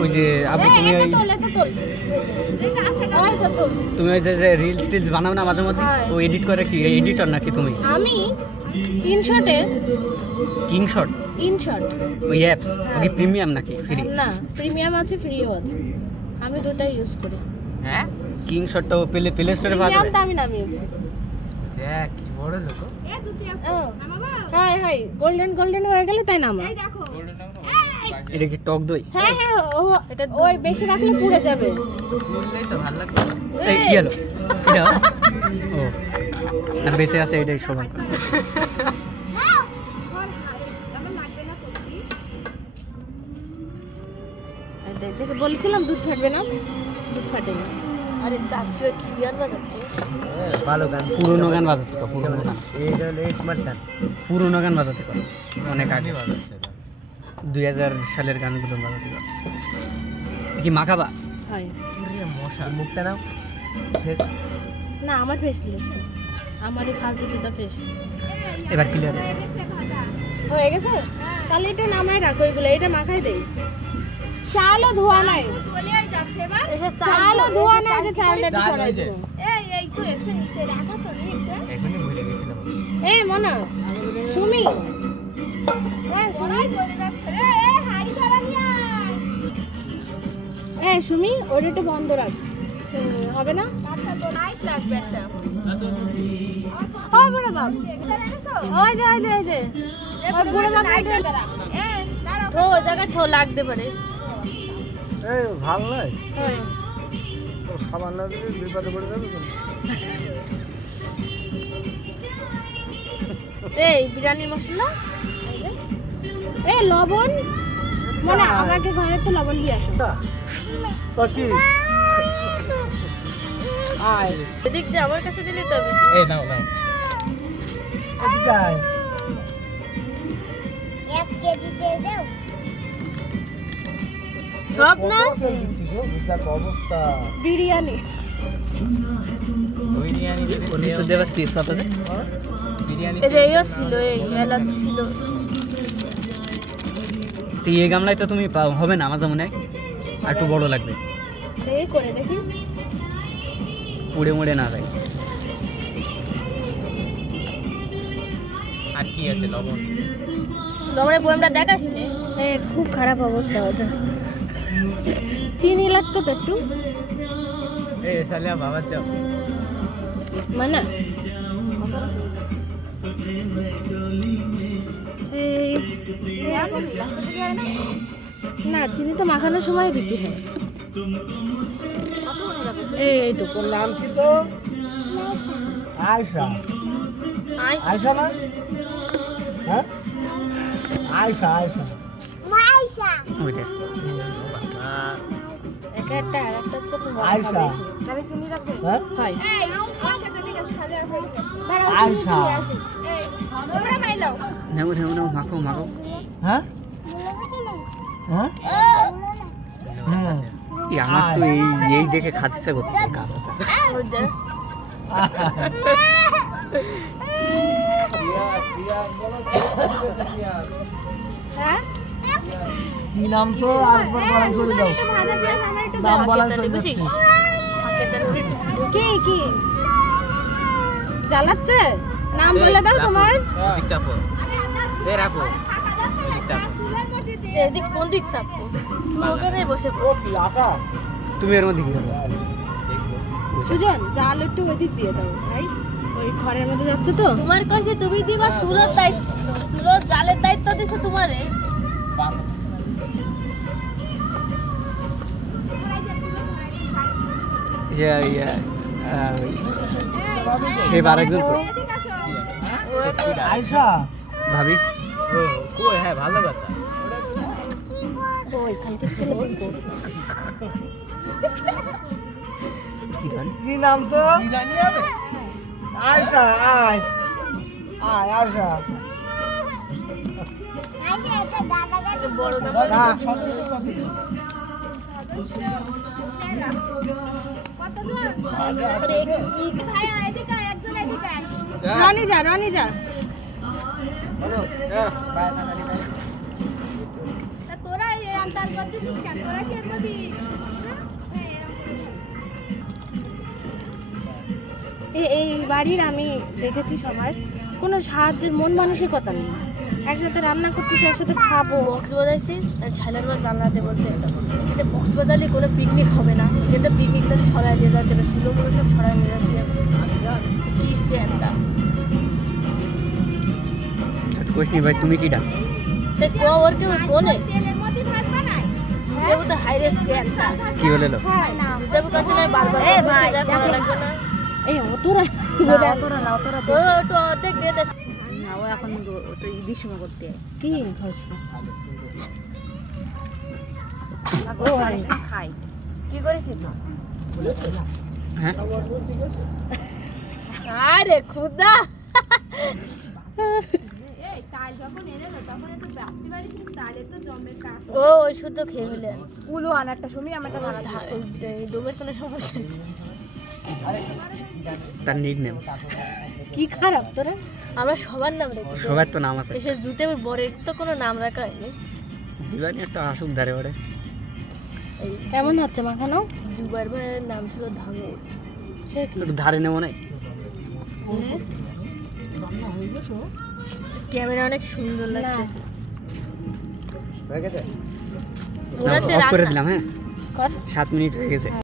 ওই যে আপু তুমি ওই যে রিলস টিলস বানাও না মাঝে মধ্যে, ও এডিট করে কি এডিটর নাকি তুমি? আমি ইনশটে কিংশট ইনশট ওই অ্যাপস ওকে প্রিমিয়াম নাকি ফ্রি? না প্রিমিয়াম আছে ফ্রিও আছে, আমি দুটোই ইউজ করি। হ্যাঁ কিংশটটা প্লে স্টোরে পাওয়া যায়। প্রিমিয়ামটা আমি নামিয়েছি। দেখ কি বড় লোক। এ দুটি আপু নামাবা। হাই হাই গোল্ডেন গোল্ডেন হয়ে গেলে তাই নামা। এই দেখো এটা কি টক দই? হ্যাঁ হ্যাঁ এটা ওই বেশি রাখলে পুড়ে যাবে। পুড়লেই তো ভালো লাগবে। এই কি হলো এটা? ও না বেঁচে আছে এটাই সবার। দেখে বলেছিলাম দুধ ফাটবে না, দুধ ফাটে না। আরে চাচু কি গান বাজাচ্ছে? ভালো গান, পুরনো গান বাজাতে তো, পুরনো গান। এইটা হলো স্মার্ট গান, পুরনো গান বাজাতে পারে, অনেক আগে বাজাচ্ছে, 2000 সালের গানগুলো বাজাতে পারে। কি মাখাবা? হয় মশা মুখটা নাও ফেস না, আমার ফেস লিস্ট আমার এই ফালতু জুতা ফেস। এবার ক্লিয়ার হয়ে গেছে, তাহলে এটা নামায় রাখো, এগুলো এটা মাখাই দেই। চালও ধোয়া নাই, চলেই যাচ্ছে এবার। চালও ধোয়া নাই, যে চালটা ছড়াই দাও। এই তো এসে নিচে রাখো তো, নিচে এখনই ভুলে গেছিলাম। এই মনা সুমি, সুমি বলে যাচ্ছে রে, হাড়ি ধরা নিয়া। সুমি ওটা একটু বন্ধ রাখ, হবে না? আচ্ছা তো নাইস লাগবে একটা। ও বড় বাপ, ওই যে ওই যে ওই যে ওই বড় বাপ, এই দাঁড়াও তো, ওই জায়গায় তো লাগতে পারে। এই ভালো নয়, হ্যাঁ ও সাবান না দিলে বিপদে পড়ে যাবে। এই বিরিয়ানির মশলা, এই লবণ, মানে আমাকে ঘরে তো লবণ দিয়ে আসো। পাকি আয় এদিক দিয়ে আমার কাছে দিলে তো হবে। এই নাও নাও, এদিকে আয়। 1 কেজি দিয়ে দাও সব না। অবস্থা বিরিয়ানি উনি তো দেবার 30 কত রে বিরিয়ানি? এই যে এইও ছিল, এই এলাচ ছিল। তো এই গামলায় তো তুমি হবে না আমার মনে হয়, আর একটু বড় লাগবে। এই করে দেখি পুড়ে মুড়ে না যায়। আর কি আছে? লবণ, লবণের বয়ামটা দেখাস নে। খুব খারাপ অবস্থা ওদের। চিনি লাগতো তো একটু। এই সালিয়া বাবা যাও মানা এই না, চিনি তো মাখানোর সময় দিতে হয়। এইটুকু নাম কি তো? আয়শা। আয়শা না? হ্যাঁ আয়শা, আয়শা মাইশা ওইটা একটা আর একটা তো আয়শা। তাহলে চিনি রাখবে। হ্যাঁ হয় আয়শা। নাও নাও নাও, মাখো মাখো। হ্যাঁ হ্যাঁ হ্যাঁ আমার তো এই দেখে খাচ্ছে করছে কাঁচাটা। হ্যাঁ কি নাম তো? আরেকবার বলা চলে যাও, নাম বলা চলে যাচ্ছে। কি কি জ্বালাচ্ছে? নাম বলে দাও তোমার। চাপো এ রাখো, চাপো। এদিক কোন দিক চাপো? তুই ওখানে বসে ও লাকা, তুমি এর মধ্যে কি করবে? সুজন জাল একটু ওদিক দিয়ে দাও ভাই, ওই ঘরের মধ্যে যাচ্ছে তো। তোমার কাছে তুমি দিবা সুরত দায়িত্ব, সুরত জালের দায়িত্ব দিছে তোমারে। সে আরেকজন আয়শা ভাবি। হ্যাঁ ভালো কথা। কি নাম তো? আয়শা, আয় আয় আয়শা। বড় না রানী যা রানী যা এই বাড়ির আমি দেখেছি সবার কোনো সাহায্যের মন মানসিকতা নেই। একসাথে রান্না করতেছি, একসাথে খাবো। বক্স বাজাইছি আর ছাইলার মাছ জানলাতে বলতে এখানে বক্স বাজালে কোনো পিকনিক হবে না, এখানে পিকনিক তাহলে সরাই নিয়ে যাচ্ছে, সুলোগুলো সব সরাই নিয়ে যাচ্ছে। কি চেন্দা কোশনি ভাই তুমি কিডা তাই কো ওর কেউ কোনে দেবো তো হাইরে চেন্দা কি বলে লো দেবো কাছে না বারবার বসে যা করা লাগবে না। এই অতরা তো একটু অর্ধেক দিয়ে দে না, ও এখন তো ঈদের সময় করতে কি খাই কি করেছিস হ্যাঁ আরে খুদা ও ওই শুদ্ধ খেয়ে হলে উলো আনারটা সময় আমার ডোমের কোনো সমস্যা নেই। তার নিক নেম কি খারাপ তোরা? আমরা সবার নাম রেখেছি, সবার তো নাম আছে। এসে জুতে বরের তো কোনো নাম রাখা হয়নি। দিবানি একটা আসুক ধারে ওরে কেমন হচ্ছে মাখানো? জুবার ভাইয়ের নাম ছিল ধাঙ্গু, সে কি একটু ধারে নেবো না ক্যামেরা অনেক সুন্দর লাগতেছে। হয়ে গেছে মনে হচ্ছে অফ করে রান্না দিলাম। হ্যাঁ কর 7 মিনিট হয়ে গেছে।